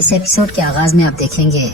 اس episode کے آغاز میں آپ دیکھیں گے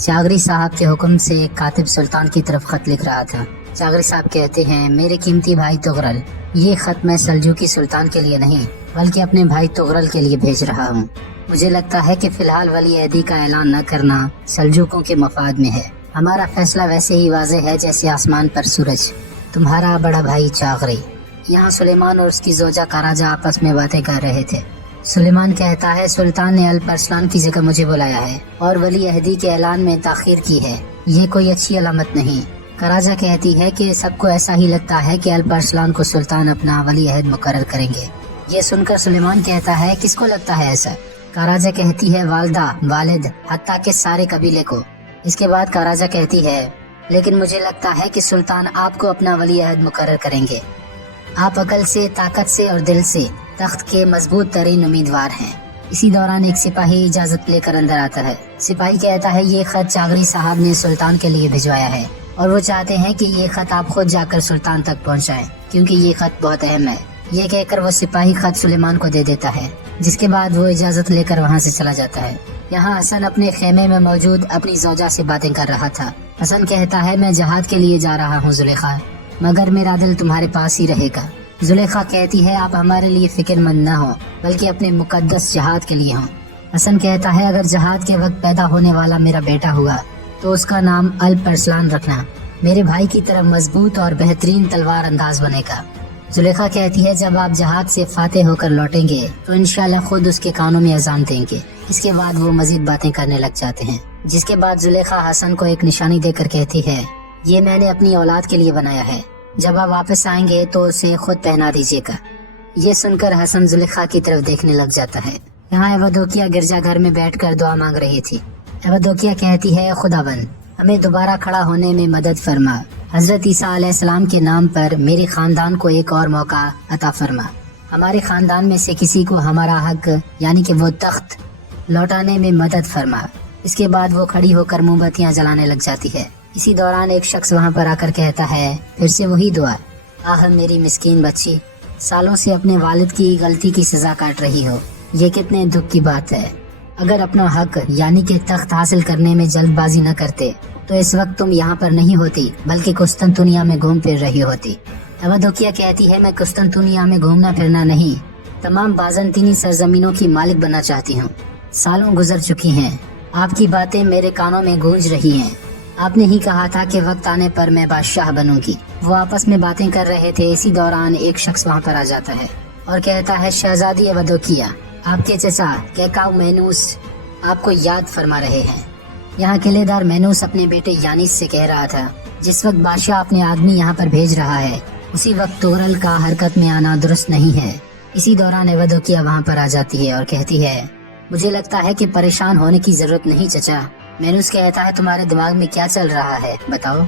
چاغری صاحب کے حکم سے کاتب سلطان کی طرف خط لکھ رہا تھا۔ چاغری صاحب کہتے ہیں، میرے قیمتی بھائی تغرل، یہ خط میں سلجوقی سلطان کے لیے نہیں بلکہ اپنے بھائی تغرل کے لیے بھیج رہا ہوں۔ مجھے لگتا ہے کہ فی الحال ولی عہدی کا اعلان نہ کرنا سلجوقوں کے مفاد میں ہے۔ ہمارا فیصلہ ویسے ہی واضح ہے جیسے آسمان پر سورج۔ تمہارا بڑا بھائی چاغری۔ یہاں سلیمان اور اس کی زوجہ کاراجہ آپس میں باتیں کر رہے تھے۔ سلیمان کہتا ہے، سلطان نے الپرسلان کی جگہ مجھے بلایا ہے اور ولی عہدی کے اعلان میں تاخیر کی ہے، یہ کوئی اچھی علامت نہیں۔ کاراجہ کہتی ہے کہ سب کو ایسا ہی لگتا ہے کہ الپرسلان کو سلطان اپنا ولی عہد مقرر کریں گے۔ یہ سن کر سلیمان کہتا ہے، کس کو لگتا ہے ایسا؟ کاراجہ کہتی ہے، والدہ، والد، حتیٰ کہ سارے قبیلے کو۔ اس کے بعد کاراجہ کہتی ہے، لیکن مجھے لگتا ہے کہ سلطان آپ کو اپنا ولی عہد مقرر کریں گے۔ آپ عقل سے، طاقت سے اور دل سے تخت کے مضبوط ترین امیدوار ہیں۔ اسی دوران ایک سپاہی اجازت لے کر اندر آتا ہے۔ سپاہی کہتا ہے، یہ خط چاغری صاحب نے سلطان کے لیے بھجوایا ہے اور وہ چاہتے ہیں کہ یہ خط آپ خود جا کر سلطان تک پہنچائیں کیونکہ یہ خط بہت اہم ہے۔ یہ کہہ کر وہ سپاہی خط سلیمان کو دے دیتا ہے، جس کے بعد وہ اجازت لے کر وہاں سے چلا جاتا ہے۔ یہاں حسن اپنے خیمے میں موجود اپنی زوجہ سے باتیں کر رہا تھا۔ حسن کہتا ہے، میں جہاد کے لیے جا رہا ہوں زلیخا، مگر میرا دل تمہارے پاس ہی رہے گا۔ زلیخا کہتی ہے، آپ ہمارے لیے فکر مند نہ ہو بلکہ اپنے مقدس جہاد کے لیے ہوں۔ حسن کہتا ہے، اگر جہاد کے وقت پیدا ہونے والا میرا بیٹا ہوا تو اس کا نام الپرسلان رکھنا، میرے بھائی کی طرح مضبوط اور بہترین تلوار انداز بنے گا۔ زلیخا کہتی ہے، جب آپ جہاد سے فاتح ہو کر لوٹیں گے تو انشاءاللہ خود اس کے کانوں میں اذان دیں گے۔ اس کے بعد وہ مزید باتیں کرنے لگ جاتے ہیں، جس کے بعد زلیخا حسن کو ایک نشانی دے کر کہتی ہے، یہ میں نے اپنی اولاد کے لیے بنایا ہے، جب آپ واپس آئیں گے تو اسے خود پہنا دیجیے گا۔ یہ سن کر حسن زلیخا کی طرف دیکھنے لگ جاتا ہے۔ یہاں ایودوکیا گرجا گھر میں بیٹھ کر دعا مانگ رہی تھی۔ ایودوکیا کہتی ہے، خداوند ہمیں دوبارہ کھڑا ہونے میں مدد فرما، حضرت عیسیٰ علیہ السلام کے نام پر میرے خاندان کو ایک اور موقع عطا فرما، ہمارے خاندان میں سے کسی کو ہمارا حق یعنی کہ وہ تخت لوٹانے میں مدد فرما۔ اس کے بعد وہ کھڑی ہو کر موم بتیاں جلانے لگ جاتی ہے۔ اسی دوران ایک شخص وہاں پر آ کر کہتا ہے، پھر سے وہی دعا، آہ میری مسکین بچی، سالوں سے اپنے والد کی غلطی کی سزا کاٹ رہی ہو، یہ کتنے دکھ کی بات ہے۔ اگر اپنا حق یعنی کہ تخت حاصل کرنے میں جلد بازی نہ کرتے تو اس وقت تم یہاں پر نہیں ہوتی بلکہ قسطنطنیہ میں گھوم پھر رہی ہوتی۔ ایودوکیا کہتی ہے، میں قسطنطنیہ میں گھومنا پھرنا نہیں، تمام بازنطینی سرزمینوں کی مالک بننا چاہتی ہوں۔ سالوں گزر چکی ہیں، آپ کی باتیں میرے کانوں میں گونج رہی ہیں۔ آپ نے ہی کہا تھا کہ وقت آنے پر میں بادشاہ بنوں گی۔ وہ آپس میں باتیں کر رہے تھے، اسی دوران ایک شخص وہاں پر آ جاتا ہے اور کہتا ہے، شہزادی ایودوکیا، آپ کے چچا کیکاؤ مینوس آپ کو یاد فرما رہے ہیں۔ یہاں قلعے دار مینوس اپنے بیٹے یانیس سے کہہ رہا تھا، جس وقت بادشاہ اپنے آدمی یہاں پر بھیج رہا ہے اسی وقت تغرل کا حرکت میں آنا درست نہیں ہے۔ اسی دوران ایودوکیا وہاں پر آ جاتی ہے اور کہتی ہے، مجھے لگتا ہے کہ پریشان ہونے کی ضرورت نہیں چچا۔ مینوس کہتا ہے، تمہارے دماغ میں کیا چل رہا ہے بتاؤ۔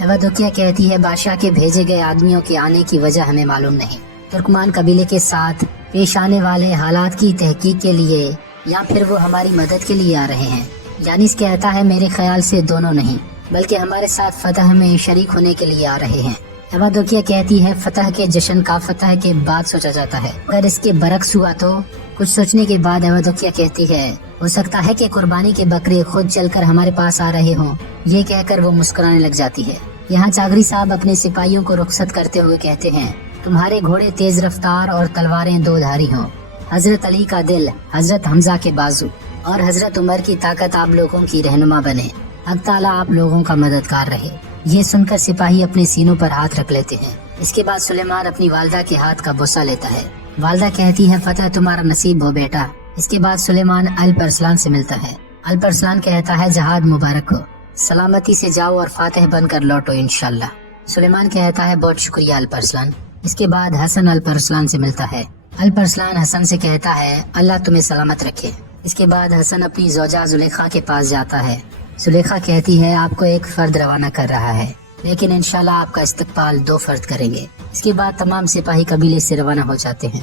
ایودوکیا کہتی ہے، بادشاہ کے بھیجے گئے آدمیوں کے آنے کی وجہ ہمیں معلوم نہیں، ترکمان قبیلے کے ساتھ پیش آنے والے حالات کی تحقیق کے لیے یا پھر وہ ہماری مدد کے لیے آ رہے ہیں۔ یانیس کہتا ہے، میرے خیال سے دونوں نہیں بلکہ ہمارے ساتھ فتح میں شریک ہونے کے لیے آ رہے ہیں۔ ایودوکیا کہتی ہے، فتح کے جشن کا فتح کے بعد سوچا جاتا ہے، اگر اس کے برعکس ہوا تو؟ کچھ سوچنے کے بعد ایودوکیا کہتی ہے، ہو سکتا ہے کہ قربانی کے بکرے خود چل کر ہمارے پاس آ رہے ہوں۔ یہ کہہ کر وہ مسکرانے لگ جاتی ہے۔ یہاں چاغری صاحب اپنے سپاہیوں کو رخصت کرتے ہوئے کہتے ہیں، تمہارے گھوڑے تیز رفتار اور تلواریں دو دھاری ہوں، حضرت علی کا دل، حضرت حمزہ کے بازو اور حضرت عمر کی طاقت آپ لوگوں کی رہنما بنے، حق تعالیٰ آپ لوگوں کا مددگار رہے۔ یہ سن کر سپاہی اپنے سینوں پر ہاتھ رکھ لیتے ہیں۔ اس کے بعد سلیمان اپنی والدہ کے ہاتھ کا بوسہ لیتا ہے۔ والدہ کہتی ہے، فتح تمہارا نصیب ہو بیٹا۔ اس کے بعد سلیمان الپرسلان سے ملتا ہے۔ الپرسلان کہتا ہے، جہاد مبارک ہو، سلامتی سے جاؤ اور فاتح بن کر لوٹو انشاءاللہ۔ سلیمان کہتا ہے، بہت شکریہ الپرسلان۔ اس کے بعد حسن الپرسلان سے ملتا ہے۔ الپرسلان حسن سے کہتا ہے، اللہ تمہیں سلامت رکھے۔ اس کے بعد حسن اپنی زوجہ زلیخا کے پاس جاتا ہے۔ زلیخا کہتی ہے، آپ کو ایک فرد روانہ کر رہا ہے لیکن انشاءاللہ آپ کا استقبال 2 فرد کریں گے۔ اس کے بعد تمام سپاہی قبیلے سے روانہ ہو جاتے ہیں۔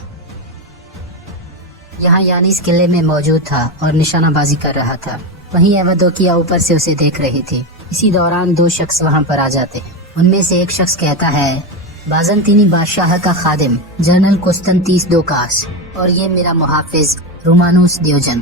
یہاں یانیس قلعے میں موجود تھا اور نشانہ بازی کر رہا تھا، وہیں ایودوکیا اوپر سے اسے دیکھ رہی تھی۔ اسی دوران 2 شخص وہاں پر آ جاتے ہیں۔ ان میں سے ایک شخص کہتا ہے، بازنطینی بادشاہ کا خادم جنرل قسطنطیس دوکاس اور یہ میرا محافظ رومانوس دیوجن،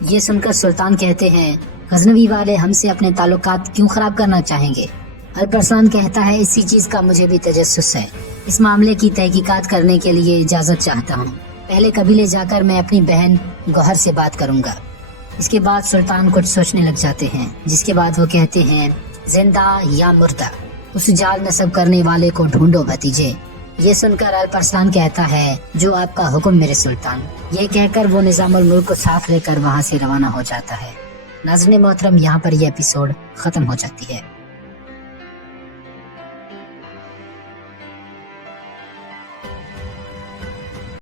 یہ سن کر سلطان کہتے ہیں غزنوی والے ہم سے اپنے تعلقات کیوں خراب کرنا چاہیں گے؟ الپرسان کہتا ہے اسی چیز کا مجھے بھی تجسس ہے، اس معاملے کی تحقیقات کرنے کے لیے اجازت چاہتا ہوں، پہلے قبیلے جا کر میں اپنی بہن گوہر سے بات کروں گا۔ اس کے بعد سلطان کچھ سوچنے لگ جاتے ہیں، جس کے بعد وہ کہتے ہیں زندہ یا مردہ اس جال نصب کرنے والے کو ڈھونڈو بھتیجے۔ یہ سن کر الپرسان کہتا ہے جو آپ کا حکم میرے سلطان۔ یہ کہہ کر وہ نظام الملک کو ساتھ لے کر وہاں سے روانہ ہو جاتا ہے۔ ناظرین محترم، یہاں پر یہ ایپیسوڈ ختم ہو جاتی ہے۔